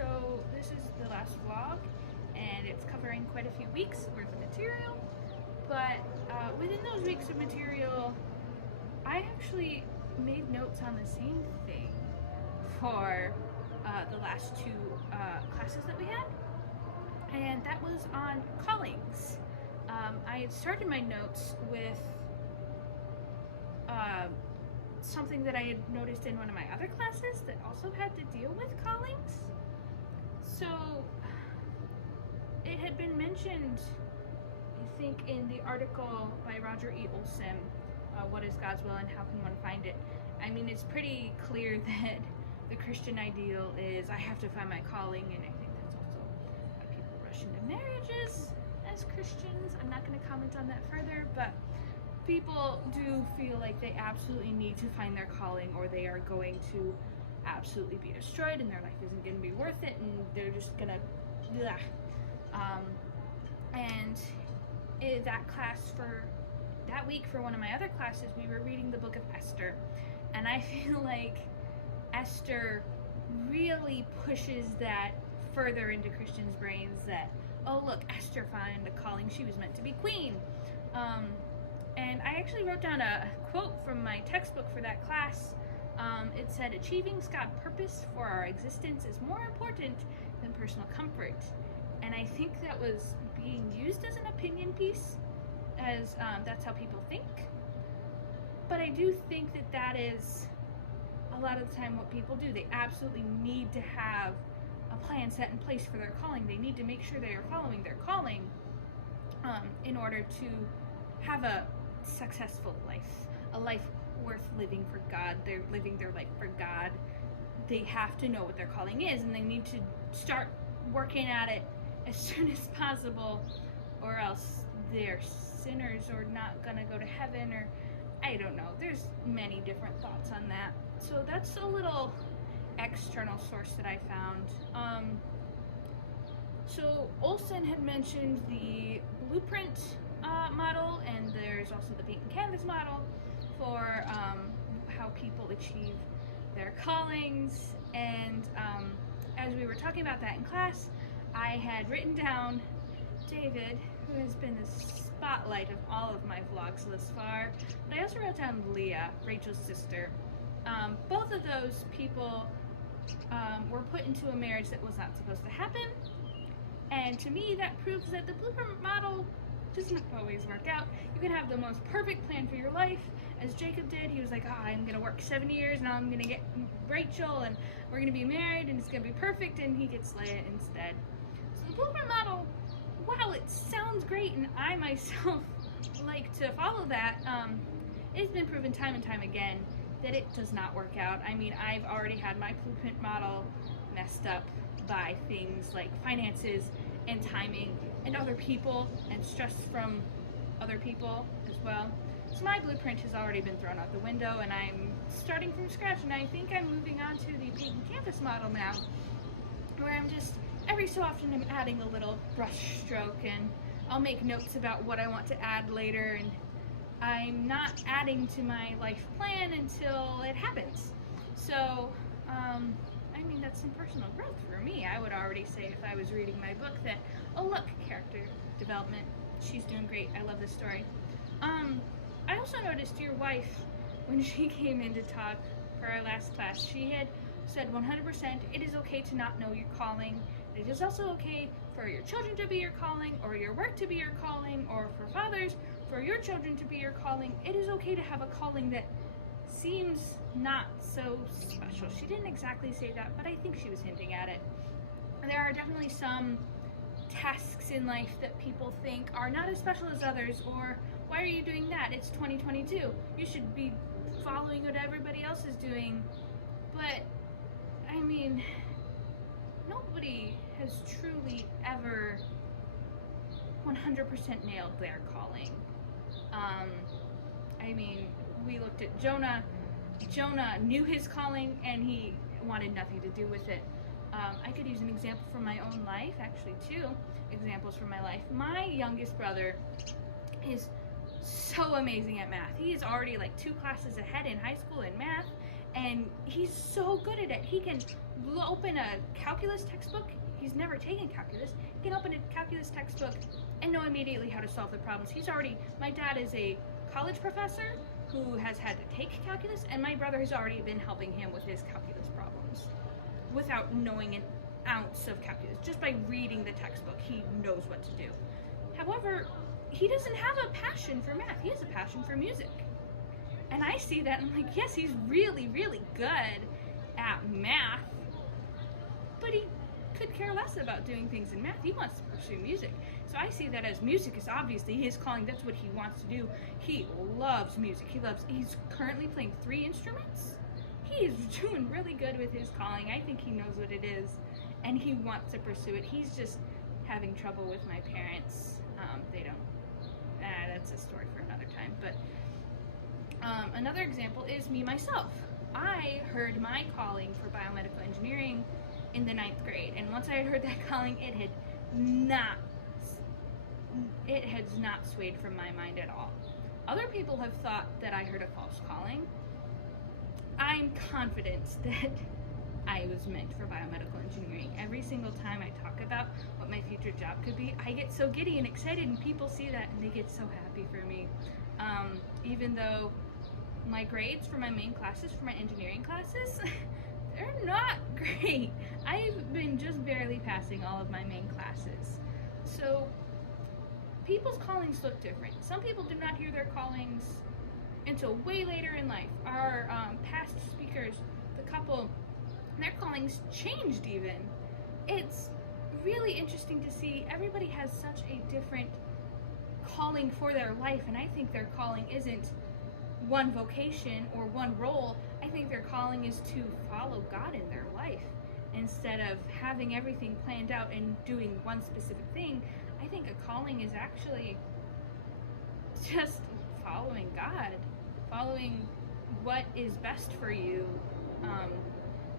So this is the last vlog, and it's covering quite a few weeks worth of material. But within those weeks of material, I actually made notes on the same thing for the last two classes that we had, and that was on callings. I had started my notes with something that I had noticed in one of my other classes that also had to deal with callings. So it had been mentioned, I think, in the article by Roger E. Olson, What is God's Will and How Can One Find It? I mean, it's pretty clear that the Christian ideal is I have to find my calling, and I think that's also why people rush into marriages as Christians. I'm not going to comment on that further, but people do feel like they absolutely need to find their calling, or they are going to absolutely be destroyed and their life isn't going to be worth it, and they're just gonna and in that class, for that week, for one of my other classes, we were reading the book of Esther, and I feel like Esther really pushes that further into Christians' brains that, oh look, Esther found a calling, she was meant to be queen. And I actually wrote down a quote from my textbook for that class. It said, "Achieving God's purpose for our existence is more important than personal comfort." And I think that was being used as an opinion piece, as that's how people think. But I do think that that is a lot of the time what people do. They absolutely need to have a plan set in place for their calling. They need to make sure they are following their calling in order to have a successful life, a life worth living for God. They're living their life for God. They have to know what their calling is, and they need to start working at it as soon as possible, or else they're sinners or not gonna go to heaven, or I don't know. There's many different thoughts on that. So that's a little external source that I found. So Olson had mentioned the blueprint model, and there's also the paint and canvas model for how people achieve their callings. And as we were talking about that in class, I had written down David, who has been the spotlight of all of my vlogs thus far, but I also wrote down Leah, Rachel's sister. Both of those people were put into a marriage that was not supposed to happen, and to me that proves that the blueprint model does not always work out. You can have the most perfect plan for your life, as Jacob did. He was like, I'm gonna work 7 years and I'm gonna get Rachel and we're gonna be married and it's gonna be perfect, and he gets Leah instead. So the blueprint model, while it sounds great and I myself like to follow that, it's been proven time and time again that it does not work out. I mean, I've already had my blueprint model messed up by things like finances and timing and other people and stress from other people as well. So my blueprint has already been thrown out the window, and I'm starting from scratch, and I think I'm moving on to the paint and canvas model now, where I'm just every so often I'm adding a little brush stroke, and I'll make notes about what I want to add later, and I'm not adding to my life plan until it happens. So I mean, that's some personal growth for me. I would already say, if I was reading my book, that, oh look, character development, she's doing great, I love this story. I also noticed your wife, when she came in to talk for our last class, she had said 100% it is okay to not know your calling. It is also okay for your children to be your calling, or your work to be your calling, or for fathers, for your children to be your calling. It is okay to have a calling that seems not so special. She didn't exactly say that, but I think she was hinting at it. There are definitely some tasks in life that people think are not as special as others, or why are you doing that? It's 2022. You should be following what everybody else is doing. But I mean, nobody has truly ever 100% nailed their calling. I mean, we looked at Jonah. Jonah knew his calling and he wanted nothing to do with it. I could use an example from my own life, actually 2 examples from my life. My youngest brother is so amazing at math. He is already like 2 classes ahead in high school in math, and he's so good at it. He can open a calculus textbook. He's never taken calculus. He can open a calculus textbook and know immediately how to solve the problems. My dad is a college professor who has had to take calculus, and my brother has already been helping him with his calculus problems without knowing an ounce of calculus. Just by reading the textbook, he knows what to do. However, he doesn't have a passion for math. He has a passion for music. And I see that and I'm like, yes, he's really, really good at math, but he could care less about doing things in math. He wants to pursue music. So I see that as music is obviously his calling. That's what he wants to do. He loves music. He's currently playing 3 instruments. He is doing really good with his calling. I think he knows what it is, and he wants to pursue it. He's just having trouble with my parents. They don't. That's a story for another time. But another example is me myself. I heard my calling for biomedical engineering in the 9th grade, and once I had heard that calling, it has not swayed from my mind at all. Other people have thought that I heard a false calling. I'm confident that I was meant for biomedical engineering. Every single time I talk about what my future job could be, I get so giddy and excited, and people see that and they get so happy for me. Even though my grades for my main classes, for my engineering classes, they're not great. I've been just barely passing all of my main classes. So people's callings look different. Some people do not hear their callings until way later in life. Our past speakers, the couple, their callings changed even. It's really interesting to see. Everybody has such a different calling for their life, and I think their calling isn't one vocation or one role. I think their calling is to follow God in their life. Instead of having everything planned out and doing one specific thing, I think a calling is actually just following God, following what is best for you.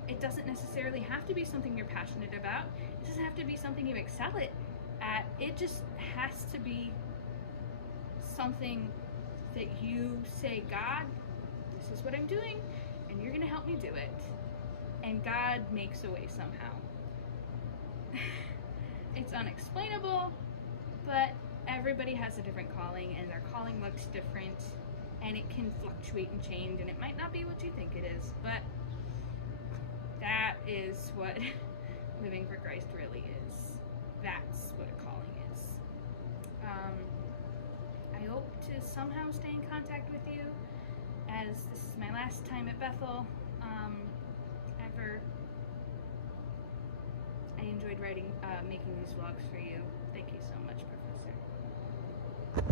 It doesn't necessarily have to be something you're passionate about. It doesn't have to be something you excel at. It just has to be something that you say, God, this is what I'm doing, and you're going to help me do it. And God makes a way somehow. It's unexplainable, but everybody has a different calling, and their calling looks different, and it can fluctuate and change, and it might not be what you think it is, but that is what living for Christ really is. That's what a calling is. I hope to somehow stay in contact with you, as this is my last time at Bethel ever. I enjoyed making these vlogs for you.